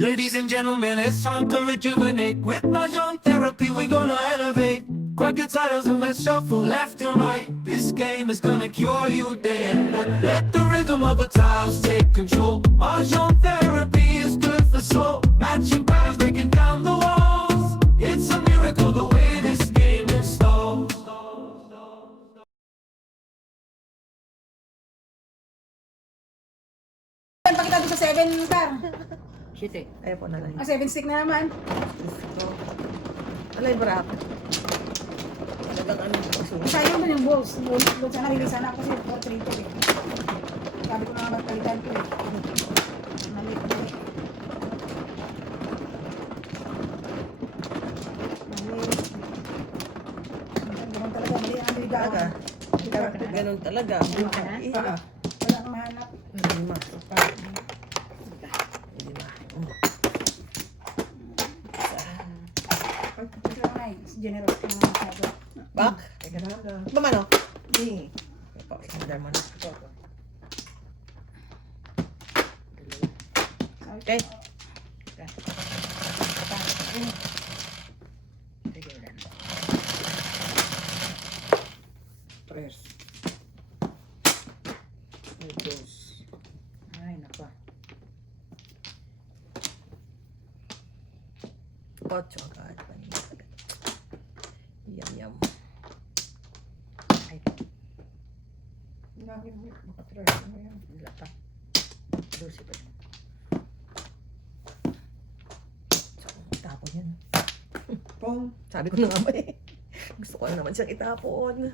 Ladies and gentlemen, it's time to rejuvenate. With Mahjong therapy, we're gonna elevate. Grab your titles and let's shuffle left and right. This game is gonna cure you day and night. Let the rhythm of the tiles take control. Mahjong therapy is good for soul. Matching patterns, breaking down the walls. It's a miracle the way this game installs. Pakita doon sa 7 car. Shit eh. Ayaw po nanay. 7 stick na naman. Gusto. Alay, bra ako. Talagang ano po. Sayang mo yung balls. Doon sana nilisa na ako siya. 4-3 eh. Sabi ko na nga magpalitan ko eh. Mali. Ganun talaga. Mali ang Talaga. ligaan. Ganun talaga. Wala kang mahanap. Hindi ma. Hindi ma. Ito lang ay. Generous ka naman masyado. Bak? Teka na. Ba mano? Hindi. Sandal mo na. Okay. Sige lang. Tres. Dos. Ay, nako. Ocho. Yum, yum. Ay, Bakit mo makatres mo yan? wala pa. 12 pa yun. Itapon yan. Pong. Sabi ko na nga ba eh. Gusto ko naman siyang itapon.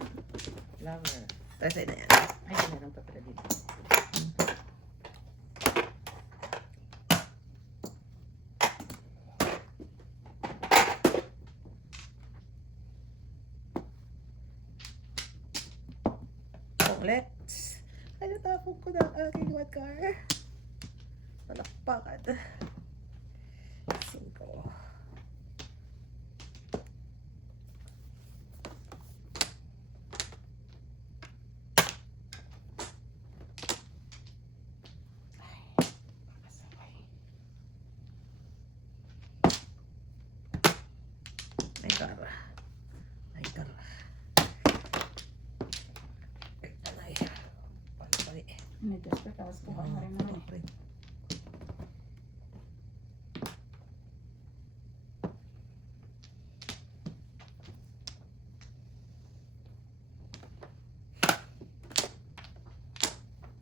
Flower. Tapos na yan. Ay, meron pa pala dito. Let's. Ay, natapon ko na ang aking white car. Palakpakan. 5. Ay, car. Ay, car. Ay, pali-pali. May desperate. Tapos kuha mo rin naman eh.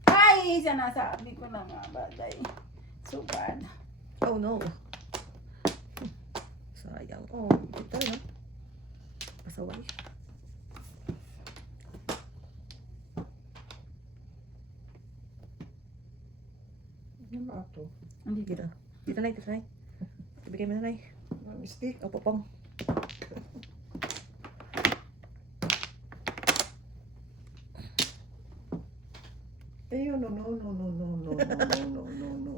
Ay! Sinasabi ko na nga baday. So bad. Oh no. Sayang. Oh, ito na. Pasaway. Ano ba ito? Hindi Dito. Dito na, dito na. Ibigay mo na, Nay. Stick? Opo, pong. Ayun, no, no, no, no, no, no, no, no, no, no.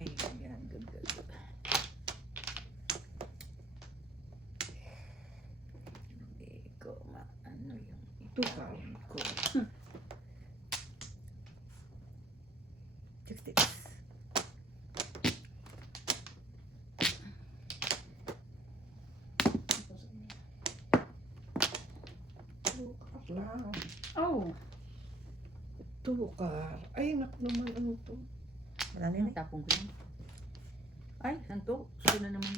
Ay, yan. Good, good, good. Hindi ko maano yung Ito ka. ko. 60. Tukar lang. Oh! Tukar. Ay, nak naman ano to. Wala na Ano, yun. tapong ko yan. Ay, santo. Gusto na naman.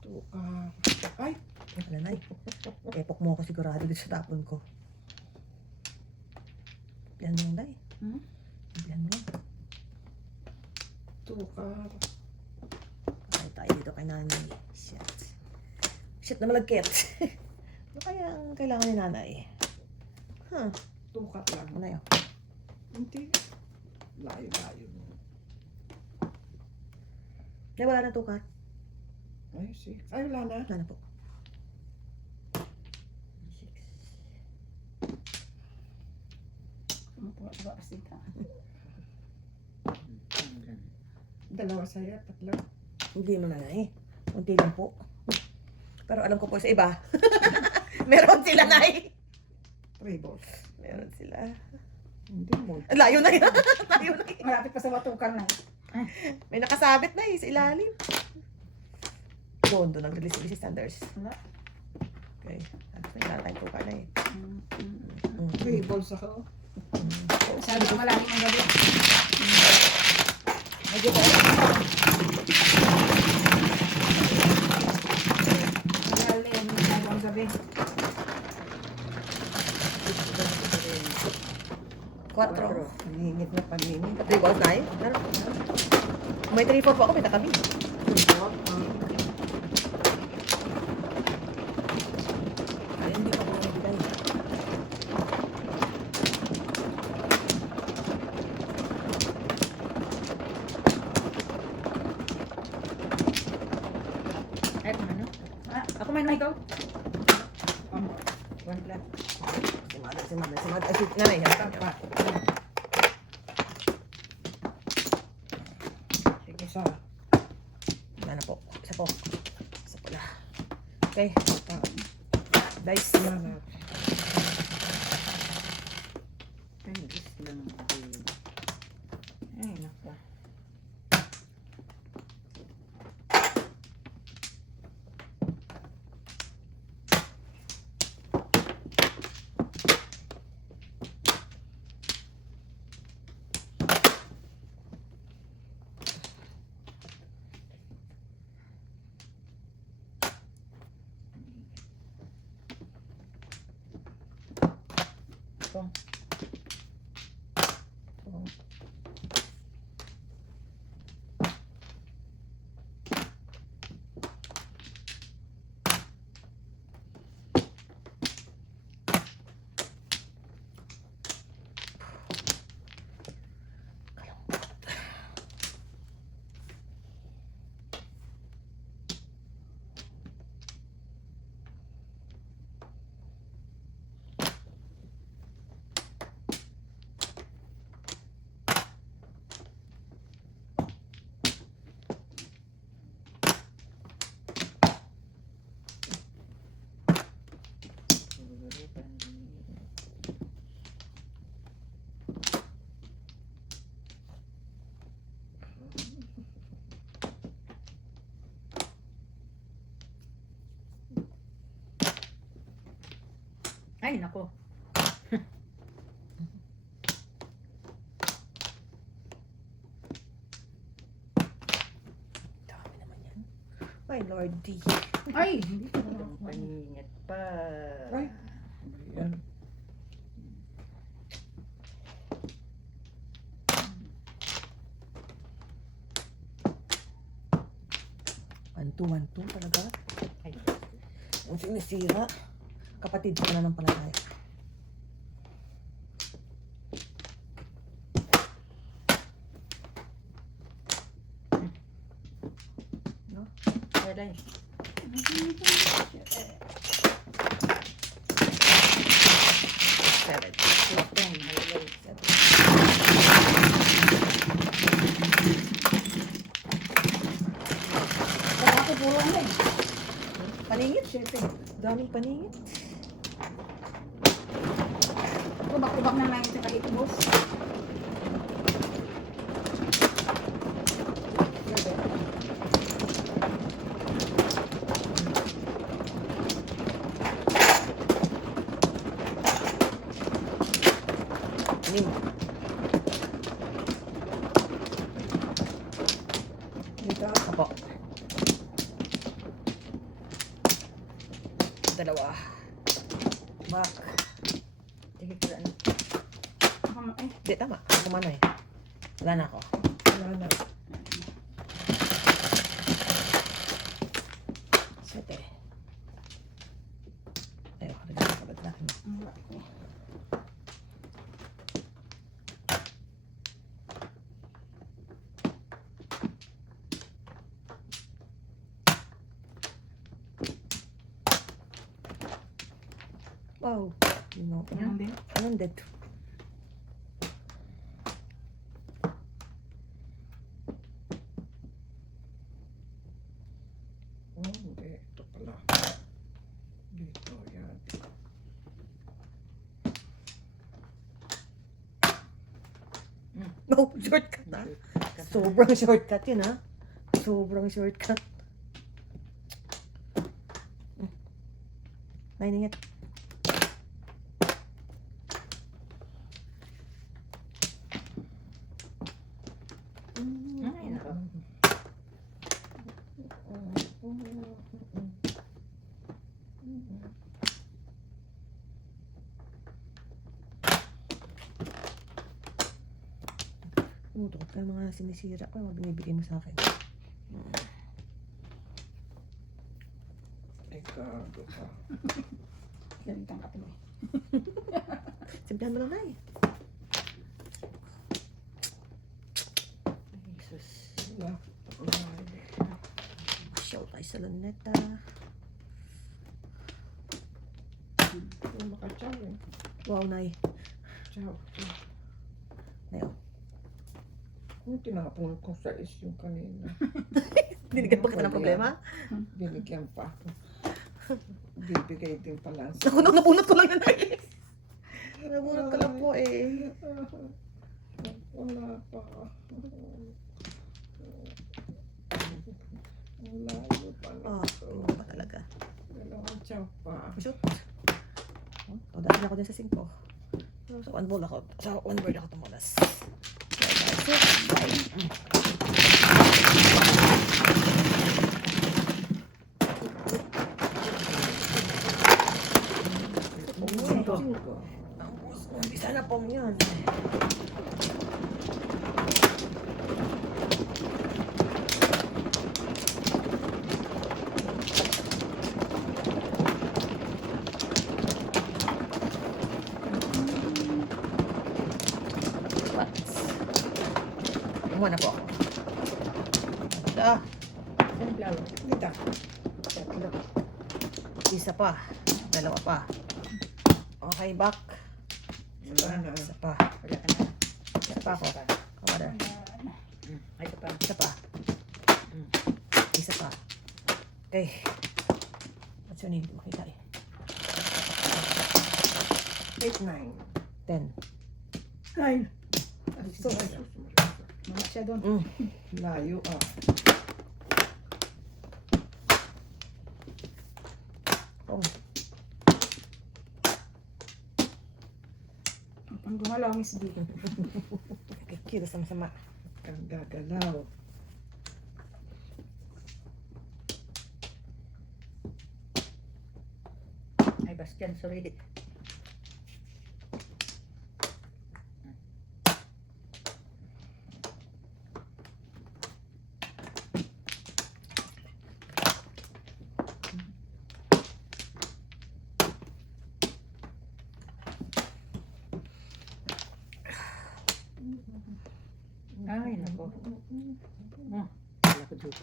Tukar. Ay, Wala na, Nay. Epok mo ako sigurado dito sa tapon ko. Yan mo yun, Nay. Hmm? Yan mo yun. tukar. Ay, tayo dito kay nanay. Shit. Shit na malagkit. Ano kaya ang kailangan ni nanay? Huh. Tukar lang. Ano yun? Hindi. Layo-layo. Nay, wala na tukar. Ay, si. Ay, wala na. Wala na po. 6. Umupo ka ba kasi ka? Dalawa sa'yo, tatlo. Hindi mo na, Nay. Unti lang po. Pero alam ko po sa iba. Meron sila, Nay. 3 balls. Meron sila. Hindi mo. Layo na yun. Layo na yun. Malapit pa sa batukan na. May nakasabit na eh, sa ilalim. Doon ang release si Sanders. Wala. Okay. At may tayong tuka na eh. May balls ako. Sabi ko malalim ang gabi. Medyo ba? Malalim ang gabi. 4. Paningit na paningit. 3 balls na eh. Meron. May 3-4 po ako, may tatabi. Ay, hindi pa po nabigay. Ay, kung ano? Ako may ikaw. One flat. Si mother. Ay, si nanay. Sige, sa. Wala na po. Isa po. Isa po na. Okay. Dice. Yan. Ay, gusto lang. Ay, naku. Ito. Ay, nako. Dami naman yan. My Lord D. Ay! Paningit pa. Ay. Yan. One, two talaga. Ay, Ang sinisira. Kapatid ko na ng palataya. wala eh. Seven. Ten, highlight. Kaya ako puro ano eh. Paningit, syempre. Daming paningit. Rubak-rubak ng langit sa kahitbos. Nim. Dito. Apo. Dalawa. Back. Sige, kaya ano. Ay, Di, tama. Ako man eh. Wala na ako. Wala na. Sete. Ayaw, nagkakabad natin. wala ko. Wow. You know. Yan din. Anong dead? Oh, hindi. Ito pala. Dito, yan. No, short ka na. Sobrang shortcut yun, ha? Sobrang shortcut. Nainingit. Ay, nako. Tumutukot ka ng mga sinisira ko, mga binibigay mo sa akin. Ay, gago ka. Galitan ka tuloy. Simplahan mo lang, Nay. Jesus. Wala. Show tayo sa luneta. Wala makachaw eh. Wow, Nay. Chaw. Nay, oh. Kung tinapon ko sa is yung kanina. Dinigyan pa kita ng problema? Binigyan pa ako. Bibigay din pala. Naku, napunot ko lang yan, Nay. Napunot ko lang po, eh. Wala pa. Wala pa na Oh, ito. tingnan pa talaga. Dalawang chaw pa. Shoot. Oh, dahil ako din sa 5. Sa 1 ball ako. Sa 1 bird ako tumulas. 5, 6, 5. Cinco. Umpisa na po yan. Kumuha na po ako. Ah, Sunflower. Dito. Tatlo. isa pa. Dalawa pa. Okay, back. Wala na. Isa pa. Wala ka na. Isa pa ako. Kawader. Ay, ito pa. Isa pa. Isa pa. Okay. What's your name? Makita eh. 8, 9. 10. Nine. So, Mga siya doon. layo ah. Oh. Ang gumalaw, Miss B. Kikita sama-sama. Kang gagalaw. Ay, Bastian, sorry. Ay, nako. Oh, wala ko joke.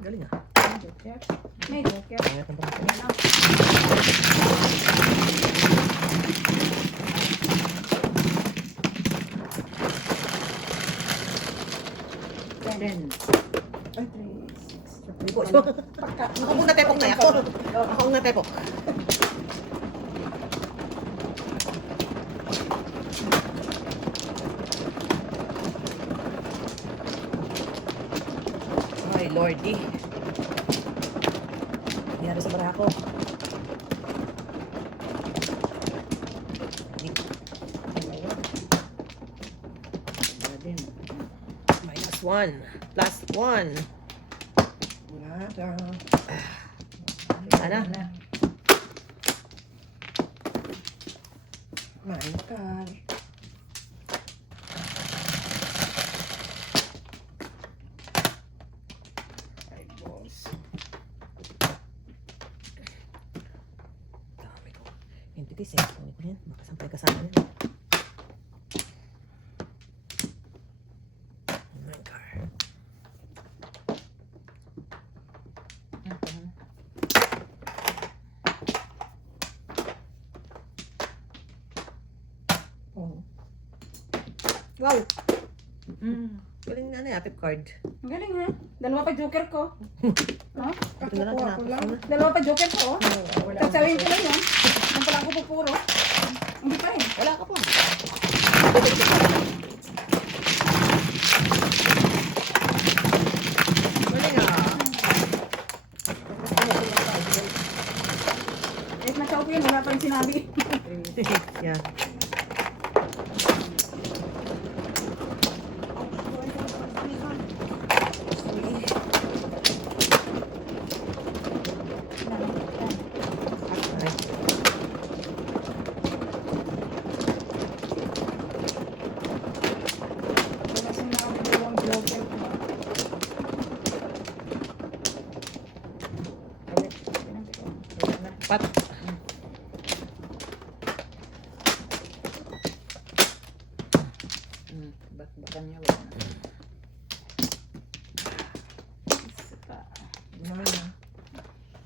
Galing ah. Joker. May joker. Kaya itong pangkat. Ten. Ay, 3, 6. Hindi po. Ako muna tepok na ako. Ako muna tepok. Ay, Lordy. Nangyari sa barako. Wala din. -1. +1. Nada. Sana. Main car. Ay, boss. Dami ko. Entities eh. Kunin ko yan. Makasampay ka sana yan. Oh my God. Oh. Wow! Galing na ano, Pip card. Ang galing ha. Dalawa pa joker ko. Ha? Ito na lang Kukuha ko lang. tinapos. Dalawa pa joker ko. Wala Sasabihin ko lang yun. Ang pala ako pupuro. Hindi pa rin. Wala ka pa. Galing ah. Kahit na-chow ko yun, wala pa rin sinabi. Yan. Wala sinabi dalawang joker ko. Pat. Bakbakan niya wala na.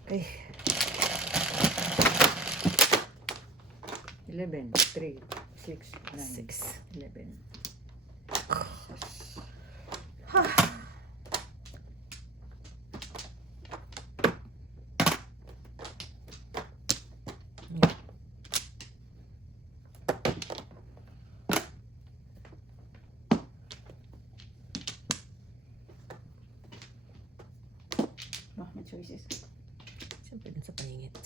Okay. 11, 3, 6, 9, 6. 11. Oh, may choices. Siyempre dun sa paningit.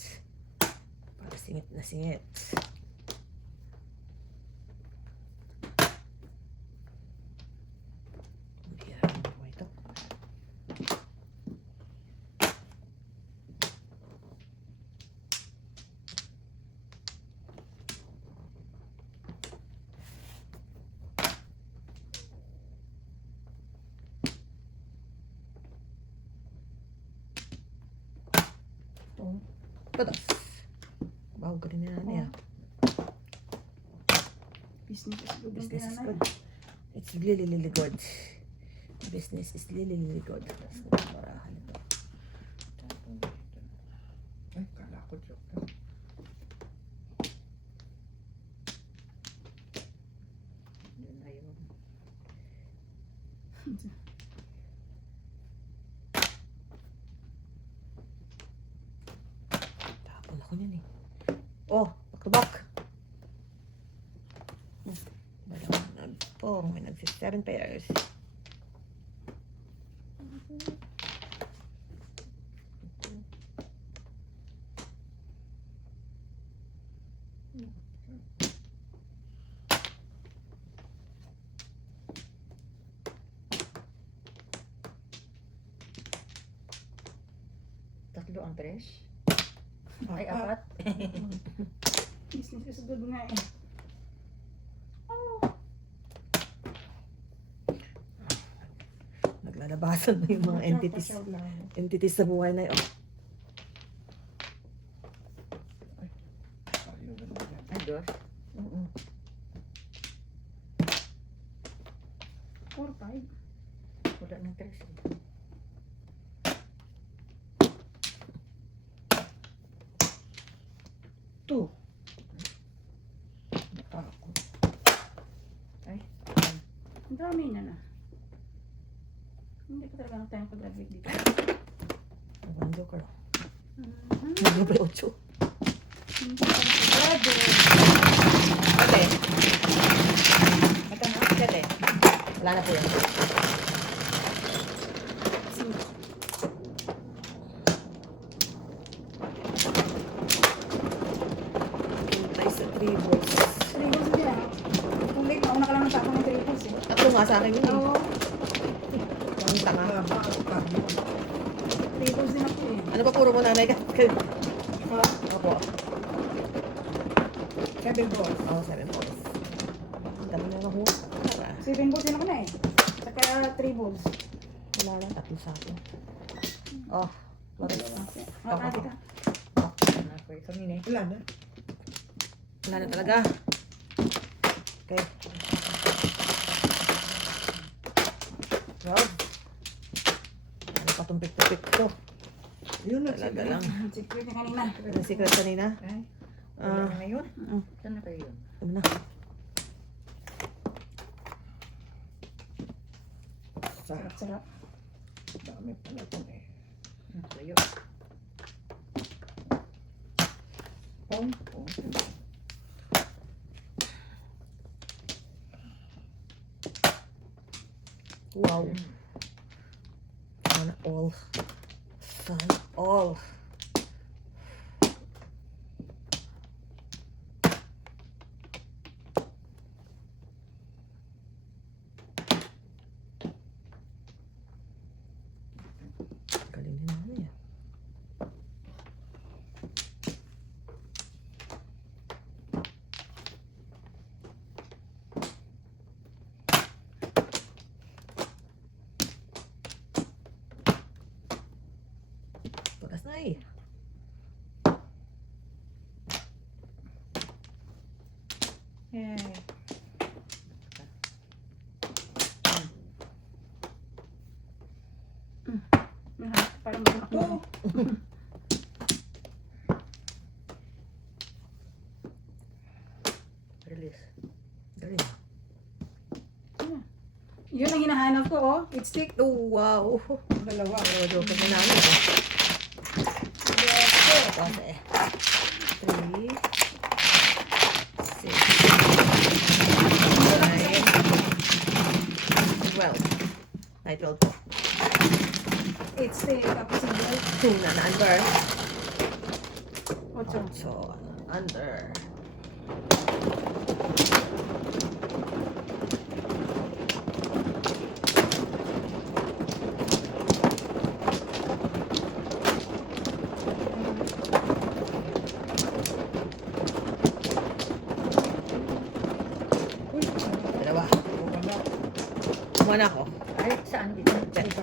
Para singit na singit. Hindi na mo ito. Patas. Bago ka rin na nanay ah. Business is good. Business is good. It's really, really good. Business is really, really good. Tapos marahan ito. Ay, kala ko joke. Yun na yun. Tapon ako niyan eh. Oh, back-to-back. Dalawang nagpong. May nagsis 7 pairs. Tatlo ang tres. Ay, apat. Business is good nga eh. Naglalabasan na yung mga entities. Papasyal lang. Entities sa buhay na yun. Ayun na yan. Ay, dos. Oo. 4, 5. Wala ng tres. Two. Natakot. Ay, Ang dami na na. Hindi ko talaga ang time pag-graduate dito. Ang joker. Mhm. Naglabi 8. Hindi ko pag-graduate. Ate, ito na, ate. wala na po yan. Tayo sa 3 balls. Triples din ah. Kung late, mauna ka lang ng tapon ng triples eh. Tatlo nga sa akin yun eh. Oo. Ang tanga. Triples din ako eh. Ano pa puro mo nanay ka? Ha? Opo. 7 balls. Oo, 7 balls. Ang dami na nakuha. Tara. 7 balls din ako na eh. Saka 3 balls. Wala lang, tatlo sa akin. Oh, bakit? Ah, teka. Ano ako eh. Kanina eh. Wala na. Wala na talaga. Okay. Wow. Ano pa tong pick-to-pick to? Yun na Talaga sila. lang. Secret niya kanina. Ang secret kanina. Ay, wala Ah, na yun. Mm. Saan na kayo yun? ano na? Wow. Sana all. Sana all. Galing din namin yan. Tulas na eh. Yay. Parang magunak mo. Release. Galing. Yun ang hinahanap ko, oh. It's stick. Oh, wow. Dalawa. Joke na namin. Yes, po. Tapos eh. 3, 6, 9, 12. Ay, 12 po. It's stick. Tapos single. 2 na under. Ocho. So, under. Dalawa. Kumana ako. Ay, saan dito? Dito.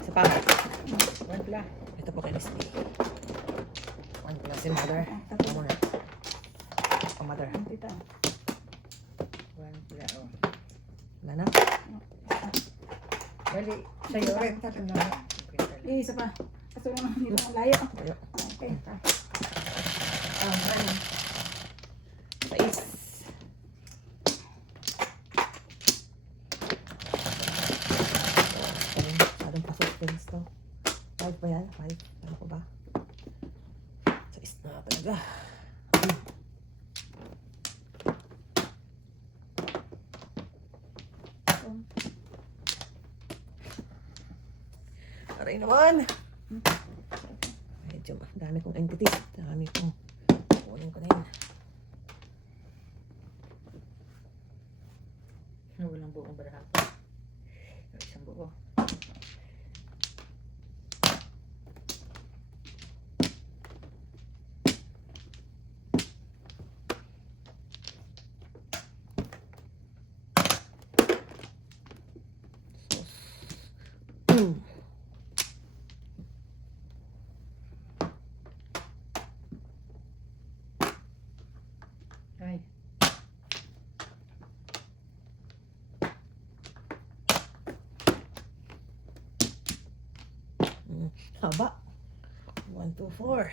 Sa pa. One pla. Ito po kay Leslie. 1 plus si mother. Ito muna. O mother. Tita. One pla. Oh. Wala na? Bali, sa'yo. Renta ka na. Eh, isa pa. Kaso naman dito ang layo. Tayo. Okay. Ano? 6. Masyadong pa-suspense to. 5 pa yan? 5? Ano ko ba? 6 na talaga. Aray naman! Medyo dami kong entities. Dami kong kunin ko na yun. Walang buong barahan. Isang buo. Ay. Haba. 1, 2, 4.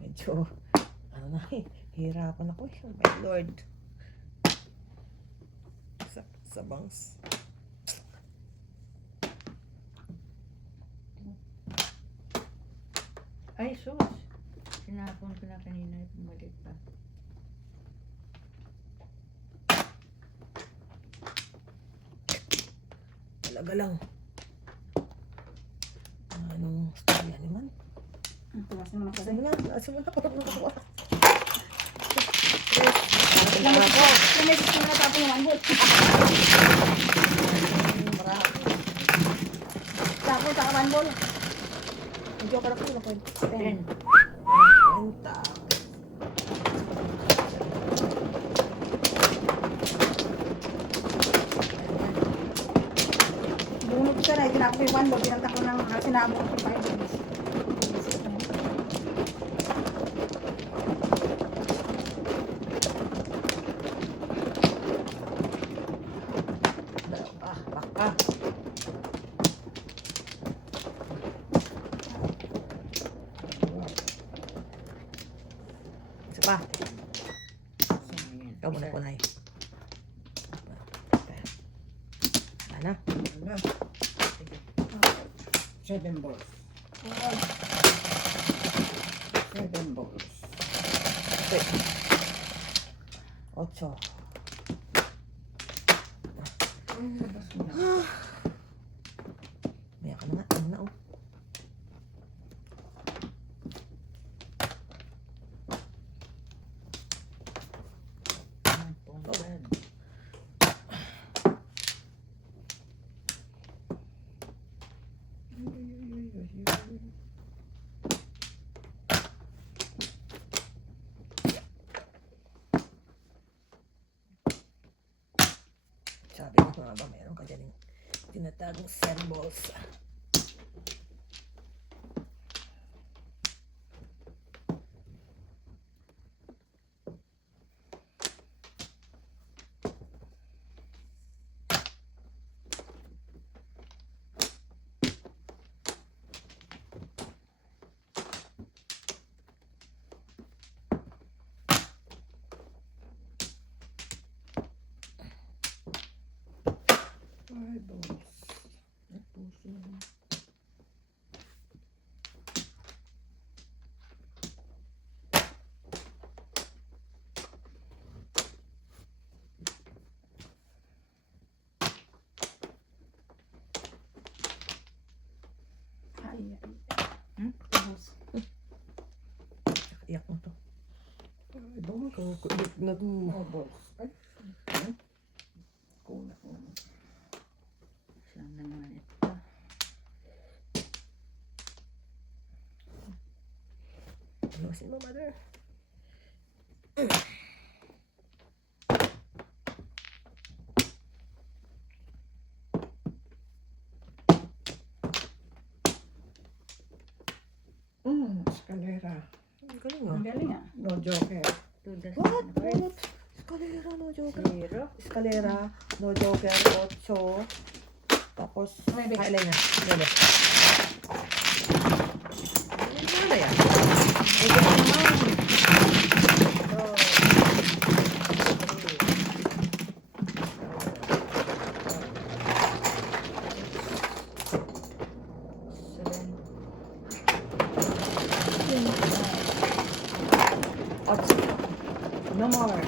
Medyo, ano na eh, hirapan ako eh. Oh my Lord. Sa bangs. Ay, sus. Sinapon ko na kanina. Bumalik pa. Talaga lang. Anong storya naman? Tumasin mo na kasi. Kasi na, nasa mo na parang nakawa. Lang ako. Yung may gusto mo na tapos yung one hole. Marami. Tapos sa one hole. Medyo ka na po na kwenta. 10. Kwenta. Bunod ka na. Tinapos yung one hole. Pinanta ko ng sinabot ko yung 5 minutes. Baka. Isa pa. Balik ko na eh. Wala na. Ano? Sige. 7 balls. 7 balls. 8. Ay, labas mo na. Maya ka na nga. Ano na oh. Pungkad. Sabi ko nga ba, meron ka dyan yung tinatagong symbols. Ay, balls. Ay, puso. Ay, Iyak mo to. Ay, balls. Kukulit na to. Oh, balls. Ay. Ay. Kunak mo. Saan na naman ito? Lusin mo, mother. Escalera. Ang galing ang ah. galing ah. No joker. To the What? center. What? Escalera, no joker. 0. Escalera, no joker, 8. Tapos, May big. kailan niya? Lolo. Ano na yan? No more.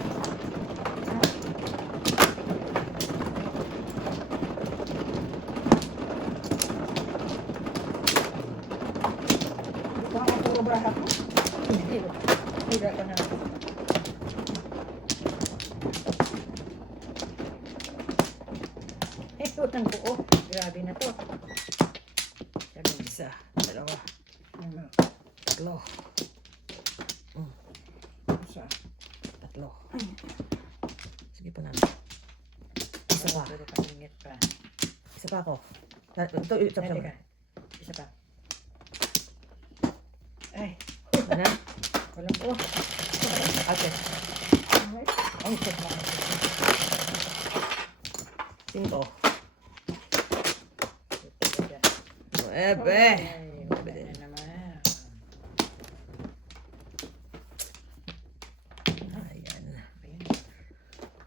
Ito ang puro braha ko. Hira ka na. Utang ko. Oh, grabe na to. Sabi, Isa, dalawa, Ano? tatlo, Isa. tatlo. Sige po namin. Isa pa. puro kamingit pa. Isa pa ako. Ito, ito, Dali ito. ka. Isa pa. Ay, Ano? walang po. Okay. Ang sakit na. 5. Nuebe. Ay, wala na naman. Ayan.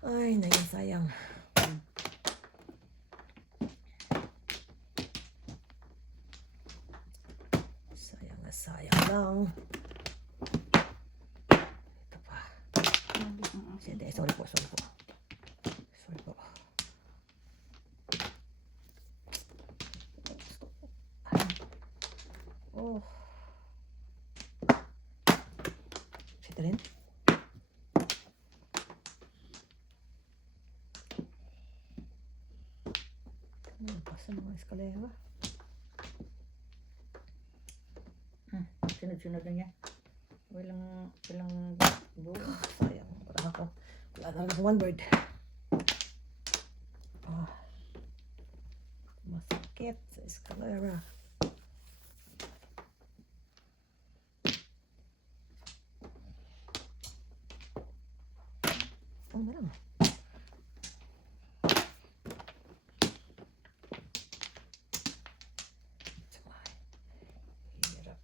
Ay, nayan, sayang. Sayang na sayang lang. Ito pa. Hindi, sorry po, sorry po. Sorry po. Oh. Sito rin? Pasa mga eskalera. Sunod-sunod na niya. Walang buo. Sayang. Wala na lang one word. Ah. Masakit sa eskalera. Oh, meron. Hirap.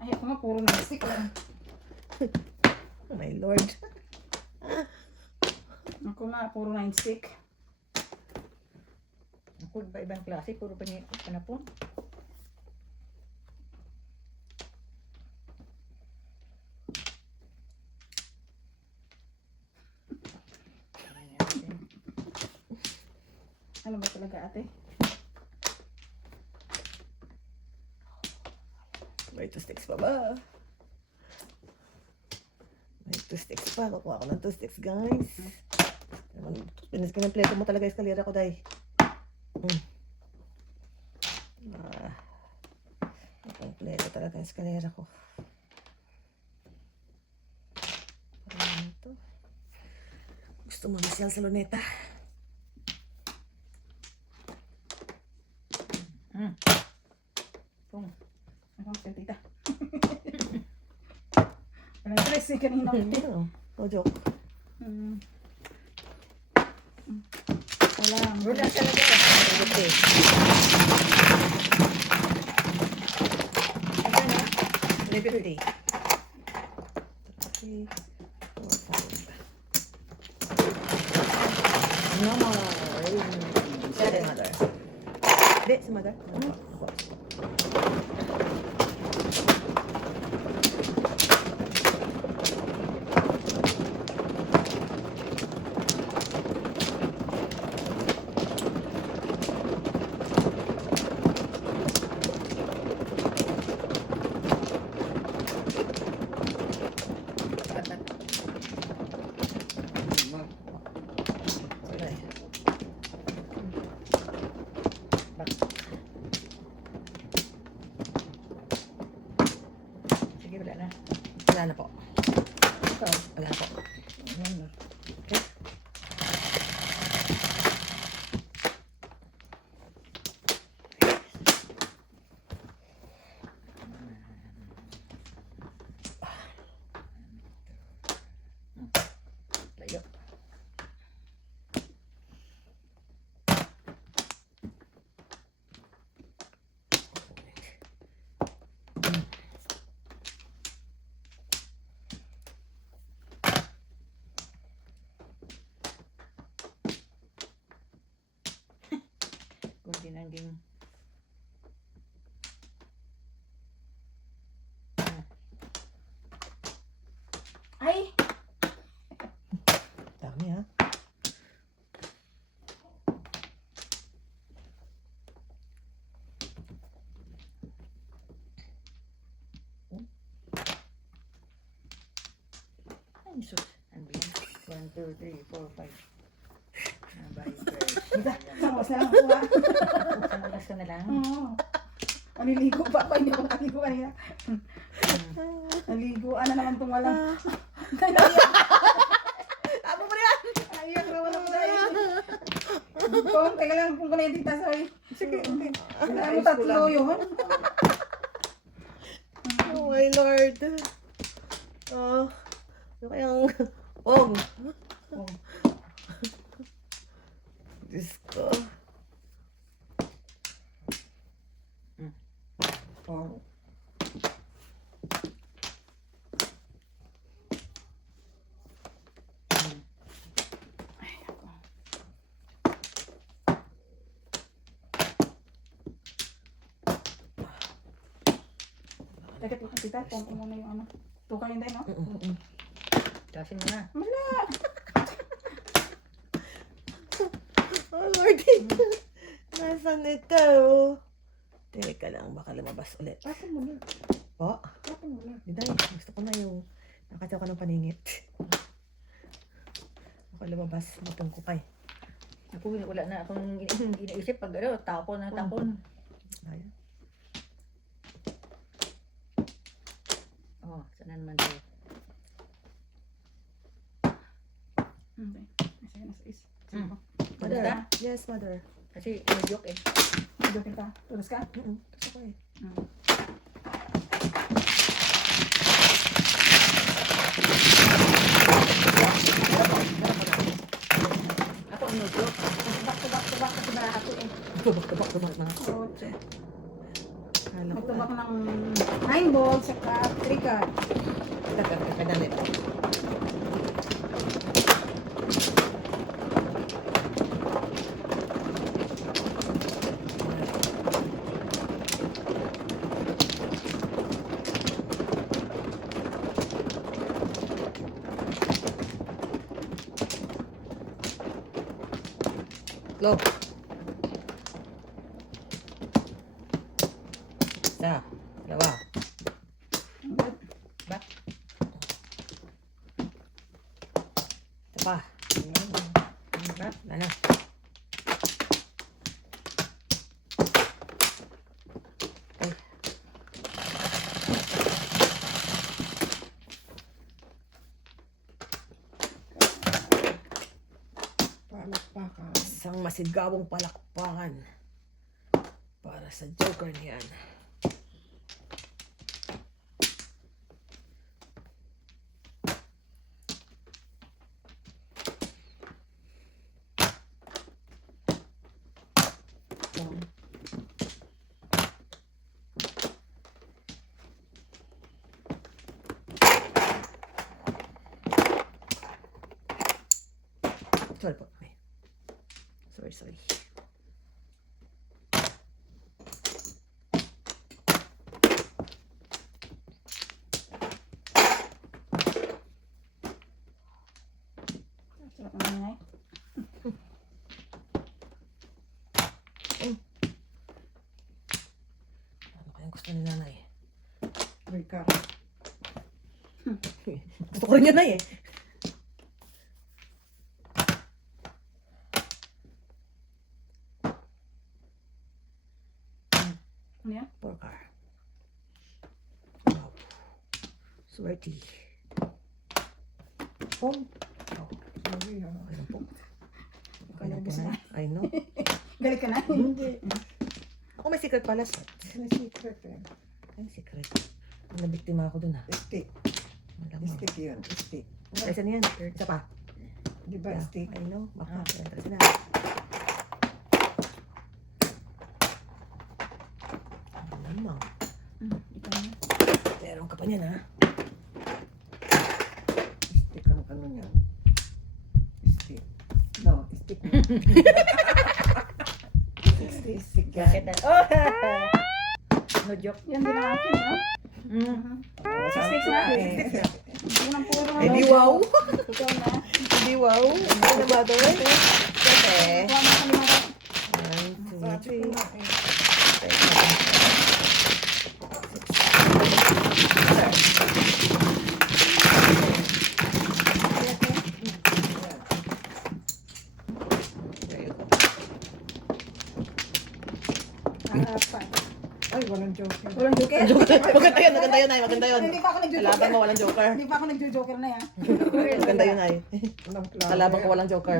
Ay, ako nga, puro non-stick lang. Oh my lord. Ako nga, puro non-stick. Ako, iba-ibang klase, puro panapon. Ano ba talaga, ate? May 2 sticks pa ba? May 2 sticks pa. Kukuha ko ng 2 sticks, guys. Pinagpleto mo talaga yung eskalera ko, day. Kompleto talaga yung eskalera ko. Parang ito. Gusto mo masyal sa luneta. Ano, tita? Ano, tres eh, kanina. No, no joke. Wala. Wala talaga. Okay. Ano? 350. 3, 4, 5. No more. Siya din, mother. Hindi, si mother. Sige, wala na. Wala na po. Ikaw. Wala po. Ano? Layo. Kunti naging Ay! Dami, ha? ay, sus. Ang bilis. 1, 2, 3, 4, 5. Bye, Isang oras na lang ako, ha? Isang oras ka na lang. Oo. Naliligo pa ako, hindi ako naligo kanina. Naliguan na naman itong wala. Amo mo yan! Naiyak na wala ko dahil. Kung, teka lang, kung kanina dita, sorry. Sige, okay. Kailangan mo tatlo yun. Oh my lord. Oh. Ano kayang... Oh. Diyos ko. Oh. Teka, tita, tonto mo na yung ano. Tukan yun tayo, no? Tasin mo na. Oh lord. Nasaan ito? Teka lang, baka lumabas ulit. Tapon mo na. Po? Tapon mo na. Diday, gusto ko na yung nakataw ka ng paningit. Baka lumabas, matong ko pa eh. Ako, wala na akong iniisip pag ano, tapon na tapon. Ayan. Oh, sana naman tayo. Okay. Sige na sa is. Mm. Mother. Mother? Yes, mother. Kasi may-joke eh. Jokin ka. Tulos ka? Gusto ko eh. Ako ang no-joke. Tubak kasi ba ako eh. Tubak mga. Ocho. Kala ko Tubak ng 9 balls, saka 3 card. Kadali. Go. Isa. Dalawa. Back. Isa pa. Back. Wala na. Okay. Palakpakan. Isang masigawong palakpakan para sa Joker niyan. Sorry po. Ay. Sorry. Sarap naman yan. Ano kayang gusto ni nanay? Rika. Gusto ko rin yan ay eh. Ano yan? Porcar. Wow. Sweaty. Oh, Oh, sabi ha. ayun po. Ikaw na gusto na. na. I know. Galit ka na. Hindi. Ako may secret pala. May secret eh. Ay, secret. Nabiktima ako dun ha. Stick. Malamang. Stick yun. Stick. Ay, isa niyan. Isa pa. Di ba Yeah, stick? I know. Baka. Enter sila. Malamang. Ikaw na. Meron ka pa niyan ha. Stick ang ano niyan. Stick. No, stick na. Stick Bakit yan. na? Oh! No joke. Yan din ang akin, ha? Six na. eh. Yan ang puro. Eh di wow. Ikaw na. Di wow. Ano na ba ito? Okay. Kuha mo kami mga. 1, 2, 3. Sabi ko nga eh. Apat. Ay, walang joker. Walang joker. Maganda yun, maganda yun ay. Maganda yun. Hindi pa ako nag-joker. Kalaban mo walang joker. Hindi pa ako nag-joker na yan. Maganda yun ay. Walang flower. Kalaban ko walang joker.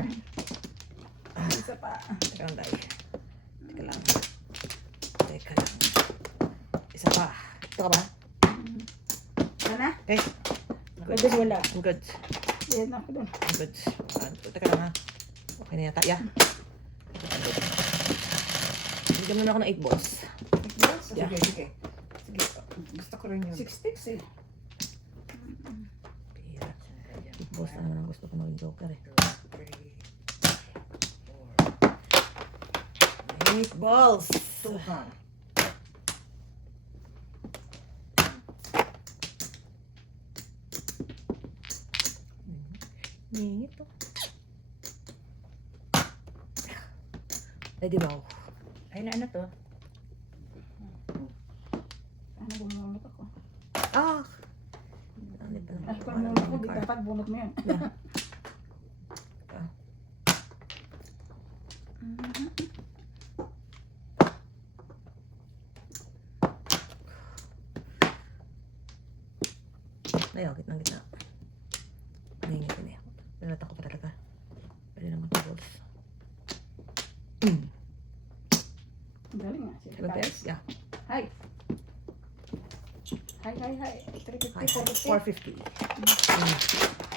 Isa pa. Teka lang tayo. Teka lang. Teka lang. Isa pa. Ito ka ba? Ano? Okay. Pwede wala. I'm good. Yan na ako doon. I'm good. Teka lang ha. Okay na yata. Yeah. Bigyan mo na ako ng 8 balls. Sige, sige. Sige, gusto ko rin yun. 6 sticks eh. 8 balls na naman ang gusto ko maging joker eh. 8 balls! Two ha. Ningit to. Ay, di ba? Ay, na ano to? Ano bumulot ako? Ah! Ano ba naman? Ay, kung bumulot ako, di dapat bunot mo yun. Ayaw, gitna. Ningit yun eh. Nalata ko pa talaga. Pwede naman 2 balls. Galing nga. 7 pairs? Yeah. Hi. Hi. 350, 450. 450.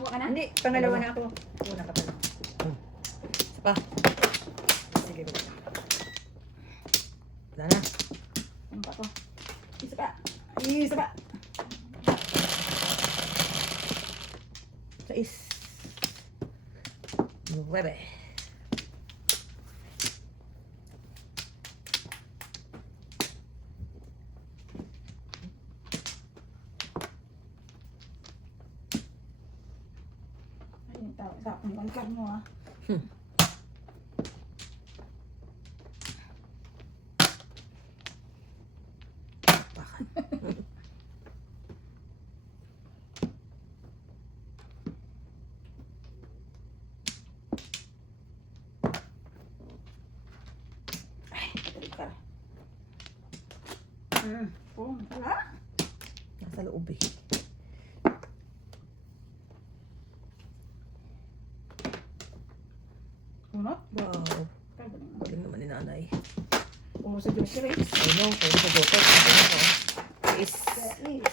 Nakakuha ka na? Hindi, pangalawa na ako. Una ka pala. Isa pa. Sige, go. Wala na. Ano pa to? Isa pa. Isa pa. 6. 9. Ayun, sakong bangkar mo ah. Bangkar. Oh, wala. Nasa loob eh. Bunot? Wow. Galing naman ni nanay. Oh, sa Joker eh. I know, kaya sa Joker. Ano ko? Is. Is.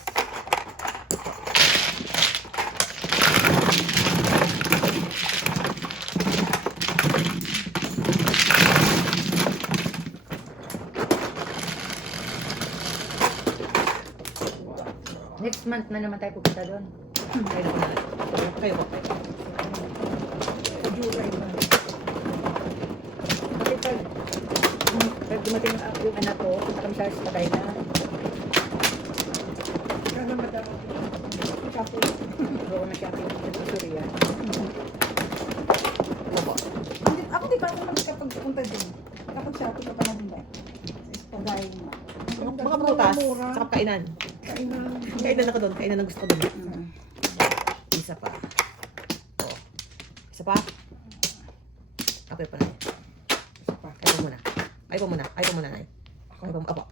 Next month na naman tayo pupunta doon. Kayo ko na. Kayo ko. Sa Joker ba? Kasi pag dumating yung anak ko, punta kami sa patay na. Kaya madama. Kapo. Bago na shopping sa Surya. Ako di ba ako magkapagpunta din? Kapag siya ako pa naman ba? Pagayin mo. Mga prutas. Sa kainan. Kainan. Kainan ako doon. Kainan ang gusto ko doon. Isa pa. Oh. Isa pa. Ako pa na. Isa pa. Ay po muna. Ay po muna. Ay po muna. Ay po muna. Apo.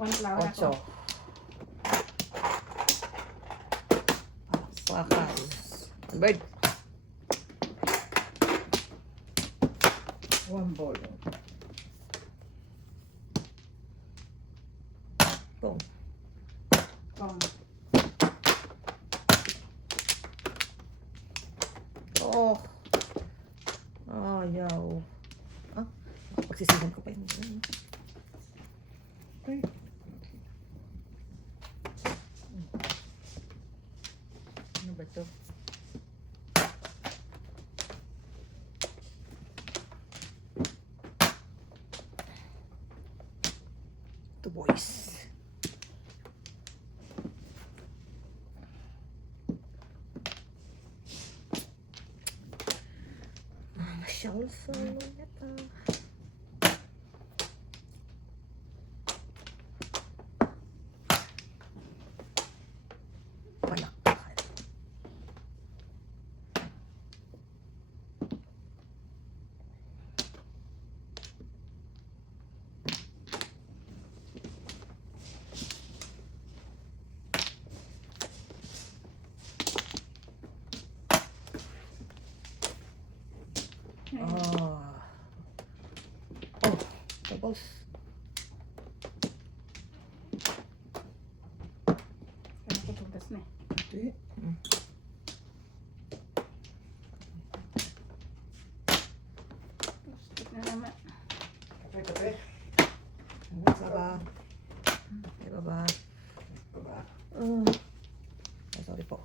One flower ako. 8. Pakal. Bird. 1 ball. Pong. Kong. Oh. Ayaw. Ah, pagsisihan ko pa yun. Ay, Ano ba to? Two boys. Masyal sa luneta. Palakpakan. Oh, tapos. Kaya ko tugas na eh. hindi. Stick na naman. Kape. Baba. Ay, baba. Oh, sorry po.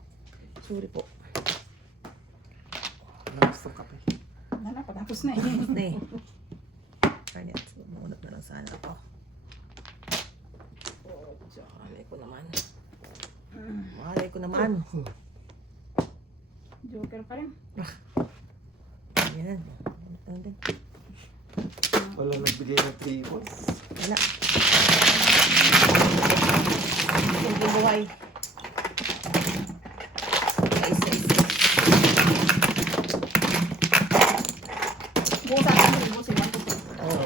Sorry po. Gusto kape. Wala, patapos na eh. Ne. Kanya, sumunod na lang sana ako. Oh, malay ko naman. Malay ko naman. Joker pa rin. Yan. Ano din? Wala nagbigay ng tables. Wala. Hindi buhay. Isa. Busa ka mo, busa yung Oo.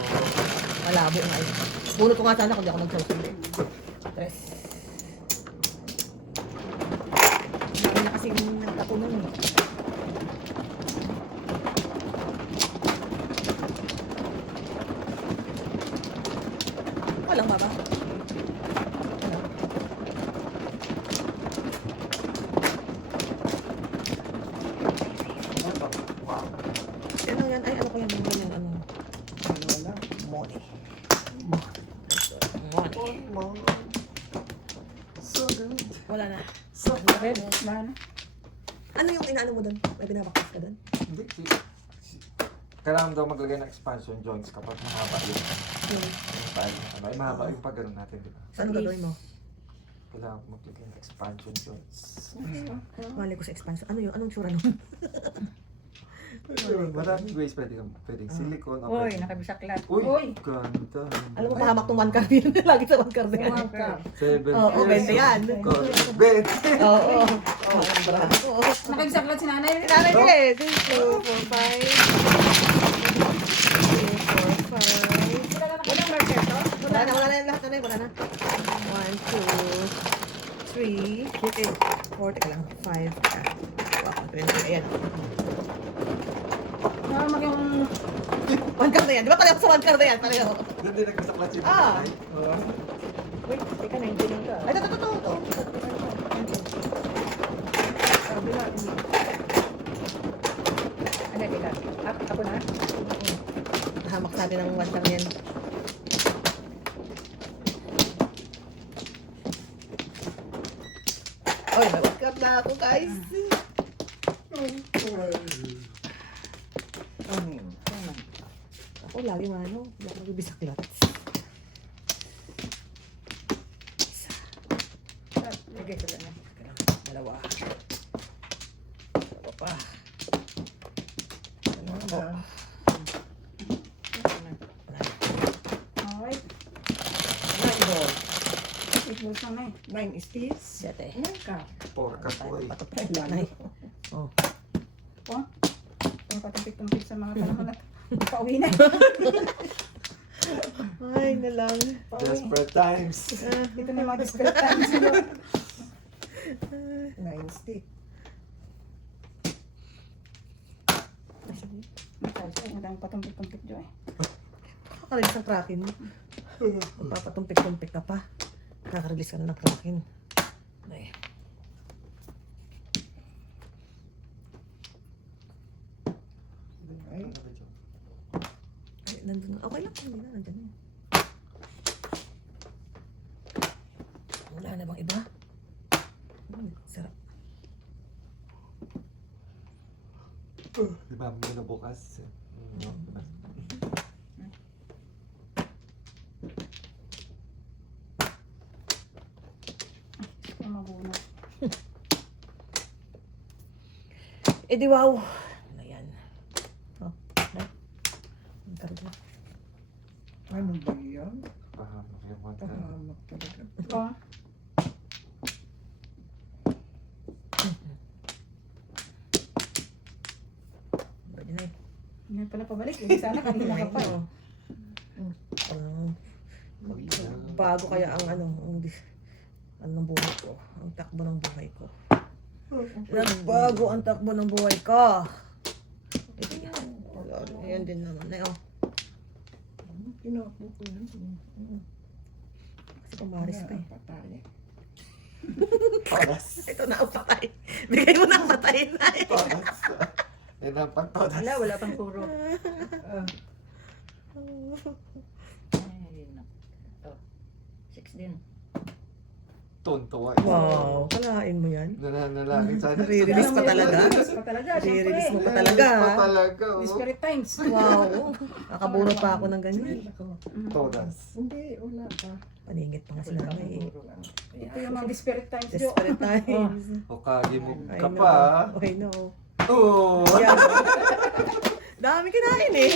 Malabo nga yun. Bunot ko nga sana kung di ako nagsasabi. Tres. Marami na kasing nagkatunan eh. Walang baba. Wala. Wala na. Wala na. Ano yung inaano mo doon? May binabakas ka doon? Hindi. Kailangan daw maglagay ng expansion joints kapag mahaba yung pile. Ay, mahaba yung pagano'n natin, di ba? Saan gagawin mo? Kailangan maglagay ng expansion joints. Mali ko sa expansion. Ano yun? Anong tsura nun? Maraming ways pwedeng silicone. o Uy, pwedeng- nakabisaklat. Uy, ganda. Alam mo, pahamak tong one card yun. Lagi sa one card na yan. One cup. 7 Oo, 20 yan. 20. Oo. Bravo. Nakagsaklat si nanay. Nanay nila eh. 2, 4, 5. 2, 4, 5. Walang marker to? Wala na yung lahat na yun. Wala na. 1, 2, 3. Okay. 4, teka lang. 5. Wow, 20. Ayan. Mag yung... One card na yan. Di ba pala sa one card na yan? Pareho. Hindi nagkasaklat si Ah. nanay. Oo. Wait, teka na, hindi lang ka. Ay, ito. Ano, teka. Ako na? Hamak natin ang one card na yan. Oy, may one card na ako, guys. Ano yun? Ako, lagi mano. Hindi ako nagbibisaklat. Sige, sila na. Dalawa. Dalawa pa. Ah, Okay. 9 ball. Equals na eh. 9 is this. Siyete. 9 cup. 4 ka po eh. Ay, Nay. lalo. Oh. Kung patapik-tampik sa mga panahon na pauwi na. Ay, na lang. Desperate times. Ito na yung mga desperate times. 9 stick. Madami patumpik-tumpik dyan eh. Nakaka-release ng kraken. Magpapatumpik-tumpik ka pa. Nakaka-release ka na ng kraken. Ay. Ay, Ay, nandun. Okay lang. Hindi na. Nandyan na. Wala na bang iba? Sarap. Di ba mo na bukas? Yung mabuna. Eh di wow. Ano yan? Oh, na. Ang karga. ano ba yan? Pahamak yung one time. Pahamak talaga. Oh. Pwede na eh. Hindi pala pabalik. Hindi sana kanina ka pa. Oo. Bago kaya ang ng buhay ko. Ang takbo ng buhay ko. Nagbago ang takbo ng buhay ko. Ito yan. Ayan din naman. Ay, oh. Pinapo ko yan. Kasi pamaris pa eh. Patay. Todas. Ito na ang patay. Bigay mo na ang patay na eh. Todas. Yan ang pang todas. Wala pang puro. Ay, naku. 6 din. Tuntua. Wow. Kalain mo yan. Nananalangin sana. Nare-release pa talaga. Release pa talaga. Nare-release mo Siyempre. pa talaga. Pa talaga. oh. Desperate times. Wow. Nakabunot pa ako ng ganyan. Todas. Hindi, wala pa. Paningit pa nga sila na eh. Puro lang. Ito yung mga desperate times. Jo. Desperate times. O kagi mo I ka know. pa. Okay, no. Oo. Yeah. Dami kinain eh.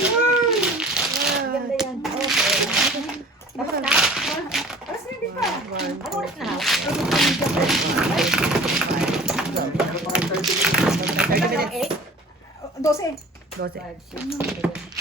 Ganda yan. Dapat na. Alas na hindi pa. Ano oras na? 12. 12. 5, 6, 7,